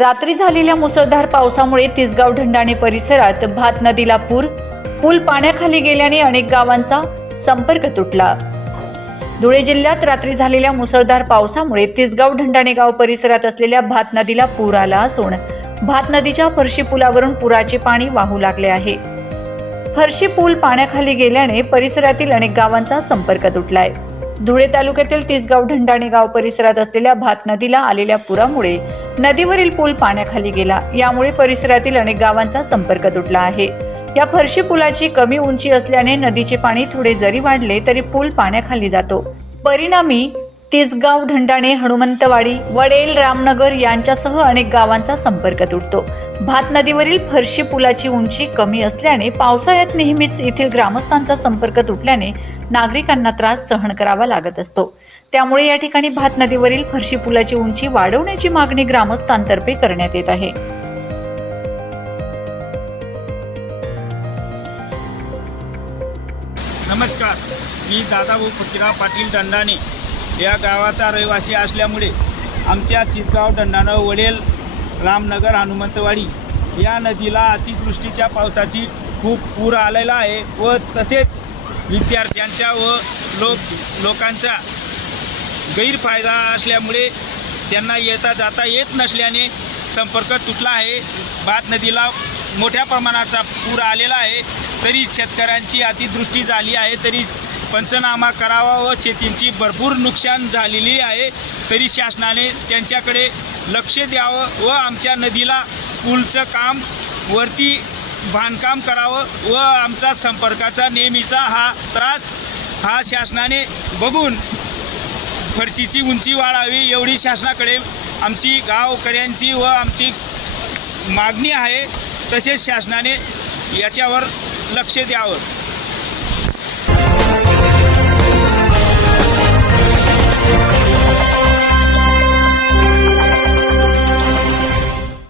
रात्री झालेल्या मुसळधार पावसामुळे तिसगाव ढंढाणे परिसरात भात नदीला पूल पाण्याखाली गेल्याने अनेक गावांचा संपर्क तुटला। धुळे जिल्ह्यात रात्री झालेल्या मुसळधार पावसामुळे तिसगाव ढंढाणे गाव परिसरात असलेल्या भात नदीला पूर आला असून भात नदीच्या फरशी पुलावरून पुराचे पाणी वाहू लागले आहे। फरशी पूल पाण्याखाली गेल्याने परिसरातील अनेक गावांचा संपर्क तुटलाय। धुळे तालुक्यातील तिसगाव ढंढाणे गाव परिसरात असलेल्या भात नदीला आलेल्या पुरामुळे नदीवरील पूल पाण्याखाली गेला। यामुळे परिसरातील अनेक गावांचा संपर्क तुटला आहे। या फरशी पुलाची कमी उंची असल्याने नदीचे पाणी थोडे जरी वाढले तरी पूल पाण्याखाली जातो। परिणामी तिसगाव ढंढाणे हनुमंतवाडी वडेल रामनगर यांच्यासह अनेक गावांचा संपर्क तुटतो। भात नदीवरील फरशी पुलाची उंची कमी असल्याने पावसाळ्यात नेहमीच येथील ग्रामस्थांचा संपर्क तुटल्याने नागरिकांना त्रास सहन करावा लागत असतो। त्यामुळे या ठिकाणी भात नदीवरील फरशी पुलाची उंची वाढवण्याची मागणी ग्रामस्थांतर्फे करण्यात येत आहे। नमस्कार, मी दादाभाऊ फकीरराव पाटील ढंढाणे या गावाचा रहिवासी असल्यामुळे आमच्या तिसगाव ढंढाणे वडेल रामनगर हनुमंतवाडी या नदीला अतिवृष्टीच्या पावसाची खूप पूर आलेला आहे व तसेच विद्यार्थ्यांचा व लोकांचा गैरफायदा असल्यामुळे त्यांना येता जाता येत नसल्याने संपर्क तुटला आहे। भात नदीला मोठ्या प्रमाणाचा पूर आलेला आहे, तरी शेतकऱ्यांची अतिवृष्टी झाली आहे, तरी पंचनामा करावा व शेतींची भरपूर नुकसान झालेली आहे, तरी शासनाने त्यांच्याकडे लक्ष द्यावं व आमच्या नदीला पूलचं काम वरती बांधकाम करावं व आमचा संपर्काचा नेहमीचा हा त्रास हा शासनाने बघून फरशीची उंची वाढावी एवढी शासनाकडे आमची गावकऱ्यांची व आमची मागणी आहे। तसेच शासनाने याच्यावर लक्ष द्यावं।